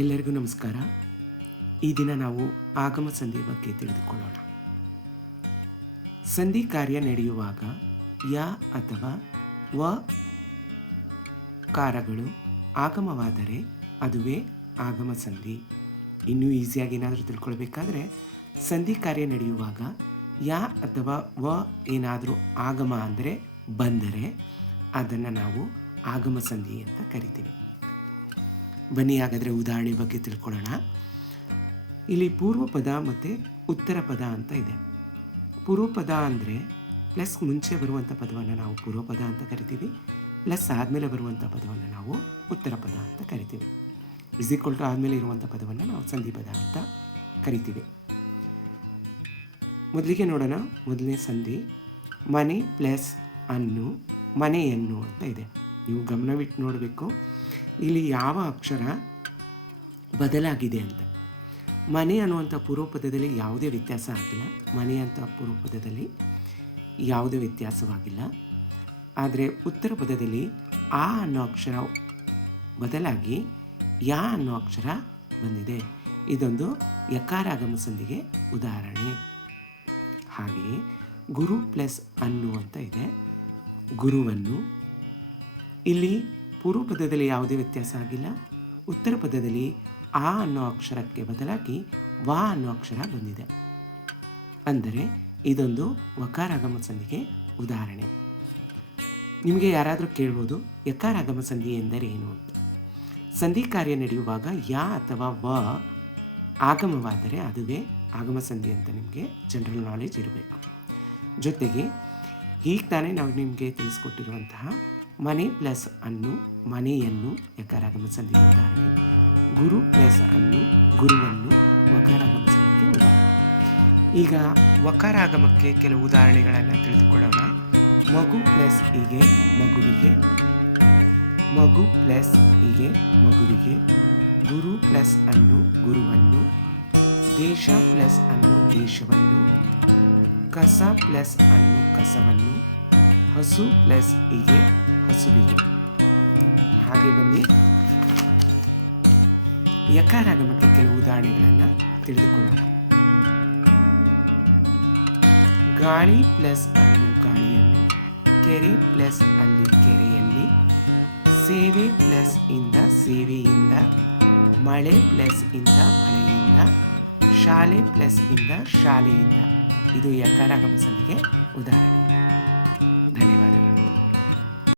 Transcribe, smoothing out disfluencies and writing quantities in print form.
ಎಲ್ಲರಿಗೂ ನಮಸ್ಕಾರ. ಈ ದಿನ ನಾವು ಆಗಮ ಸಂಧಿಯ ಬಗ್ಗೆ ತಿಳಿದುಕೊಳ್ಳೋಣ. ಸಂಧಿ ಕಾರ್ಯ ನಡೆಯುವಾಗ ಯ ಅಥವಾ ವ ಕಾರಗಳು ಆಗಮವಾದರೆ ಅದುವೇ ಆಗಮ ಸಂಧಿ. ಇನ್ನೂ ಈಸಿಯಾಗಿ ಏನಾದರೂ ತಿಳ್ಕೊಳ್ಬೇಕಾದ್ರೆ ಸಂಧಿ ಕಾರ್ಯ ನಡೆಯುವಾಗ ಯ ಅಥವಾ ವ ಏನಾದರೂ ಆಗಮ ಅಂದರೆ ಬಂದರೆ ಅದನ್ನು ನಾವು ಆಗಮ ಸಂಧಿ ಅಂತ ಕರಿತೀವಿ. ಬನ್ನಿ ಹಾಗಾದರೆ ಉದಾಹರಣೆ ಬಗ್ಗೆ ತಿಳ್ಕೊಳ್ಳೋಣ. ಇಲ್ಲಿ ಪೂರ್ವ ಪದ ಮತ್ತು ಉತ್ತರ ಪದ ಅಂತ ಇದೆ. ಪೂರ್ವ ಪದ ಅಂದರೆ ಪ್ಲಸ್ ಮುಂಚೆ ಬರುವಂಥ ಪದವನ್ನು ನಾವು ಪೂರ್ವ ಪದ ಅಂತ ಕರಿತೀವಿ. ಪ್ಲಸ್ ಆದಮೇಲೆ ಬರುವಂಥ ಪದವನ್ನು ನಾವು ಉತ್ತರ ಪದ ಅಂತ ಕರಿತೀವಿ. ಇಸ್ ಆದಮೇಲೆ ಇರುವಂಥ ಪದವನ್ನು ನಾವು ಸಂಧಿ ಪದ ಅಂತ ಕರಿತೀವಿ. ಮೊದಲಿಗೆ ನೋಡೋಣ. ಮೊದಲನೇ ಸಂಧಿ ಮನೆ ಪ್ಲಸ್ ಅನ್ನು ಮನೆಯನ್ನು ಅಂತ ಇದೆ. ನೀವು ಗಮನವಿಟ್ಟು ನೋಡಬೇಕು ಇಲ್ಲಿ ಯಾವ ಅಕ್ಷರ ಬದಲಾಗಿದೆ ಅಂತ. ಮನೆ ಅನ್ನುವಂಥ ಪೂರ್ವಪದದಲ್ಲಿ ಯಾವುದೇ ವ್ಯತ್ಯಾಸ ಆಗಿಲ್ಲ. ಮನೆ ಅಂತ ಪೂರ್ವಪದದಲ್ಲಿ ಯಾವುದೇ ವ್ಯತ್ಯಾಸವಾಗಿಲ್ಲ. ಆದರೆ ಉತ್ತರ ಪದದಲ್ಲಿ ಆ ಅನ್ನೋ ಅಕ್ಷರ ಬದಲಾಗಿ ಯಾ ಅನ್ನೋ ಅಕ್ಷರ ಬಂದಿದೆ. ಇದೊಂದು ಯಕಾರ ಆಗಮ ಸಂಧಿಗೆ ಉದಾಹರಣೆ. ಹಾಗೆಯೇ ಗುರು ಪ್ಲಸ್ ಅನ್ನು ಅಂತ ಇದೆ. ಗುರುವನ್ನು ಇಲ್ಲಿ ಪೂರ್ವ ಪದದಲ್ಲಿ ಯಾವುದೇ ವ್ಯತ್ಯಾಸ ಆಗಿಲ್ಲ. ಉತ್ತರ ಪದದಲ್ಲಿ ಆ ಅನ್ನೋ ಅಕ್ಷರಕ್ಕೆ ಬದಲಾಗಿ ವಾ ಅನ್ನೋ ಅಕ್ಷರ ಬಂದಿದೆ. ಅಂದರೆ ಇದೊಂದು ವಕಾರಾಗಮ ಸಂಧಿಗೆ ಉದಾಹರಣೆ. ನಿಮಗೆ ಯಾರಾದರೂ ಕೇಳ್ಬೋದು ಯಕಾರಾಗಮ ಸಂಧಿ ಎಂದರೆ ಏನು ಅಂತ. ಸಂಧಿ ಕಾರ್ಯ ನಡೆಯುವಾಗ ಯಾ ಅಥವಾ ವ ಆಗಮವಾದರೆ ಅದುವೇ ಆಗಮ ಸಂಧಿ ಅಂತ ನಿಮಗೆ ಜನರಲ್ ನಾಲೆಜ್ ಇರಬೇಕು. ಜೊತೆಗೆ ಹೀಗೆ ತಾನೇ ನಾವು ನಿಮಗೆ ತಿಳಿಸ್ಕೊಟ್ಟಿರುವಂತಹ ಮನೆ ಪ್ಲಸ್ ಅನ್ನು ಮನೆಯನ್ನು ಯಕಾರಾಗಮ ಸಂಧಿಗೆ ಉದಾಹರಣೆ. ಗುರು ಪ್ಲಸ್ ಅನ್ನು ಗುರುವನ್ನು ವಕಾರಾಗಮ ಸಂಧಿಗೆ ಉದಾಹರಣೆ. ಈಗ ವಕಾರಾಗಮಕ್ಕೆ ಕೆಲವು ಉದಾಹರಣೆಗಳನ್ನು ತಿಳಿದುಕೊಳ್ಳೋಣ. ಮಗು ಪ್ಲಸ್ ಹೀಗೆ ಮಗುವಿಗೆ, ಮಗು ಪ್ಲಸ್ ಹೀಗೆ ಮಗುವಿಗೆ, ಗುರು ಪ್ಲಸ್ ಅನ್ನು ಗುರುವನ್ನು, ದೇಶ ಪ್ಲಸ್ ಅನ್ನು ದೇಶವನ್ನು, ಕಸ ಪ್ಲಸ್ ಅನ್ನು ಕಸವನ್ನು, ಹಸು ಪ್ಲಸ್ ಹೀಗೆ ಹಸುವಿಗೆ. ಹಾಗೆ ಬನ್ನಿ ಯಕಾರಾಗಮಕ್ಕೆ ಕೆಲವು ಉದಾಹರಣೆಗಳನ್ನು ತಿಳಿದುಕೊಳ್ಳೋಣ. ಗಾಳಿ ಪ್ಲಸ್ ಅನ್ನು ಗಾಳಿಯನ್ನು, ಕೆರೆ ಪ್ಲಸ್ ಅಲ್ಲಿ ಕೆರೆಯಲ್ಲಿ, ಸೇವೆ ಪ್ಲಸ್ ಇಂದ ಸೇವೆಯಿಂದ, ಮಳೆ ಪ್ಲಸ್ ಇಂದ ಮಳೆಯಿಂದ, ಶಾಲೆ ಪ್ಲಸ್ ಇಂದ ಶಾಲೆಯಿಂದ. ಇದು ಯಕಾರಾಗಮ ಸಂಧಿಗೆ ಉದಾಹರಣೆ.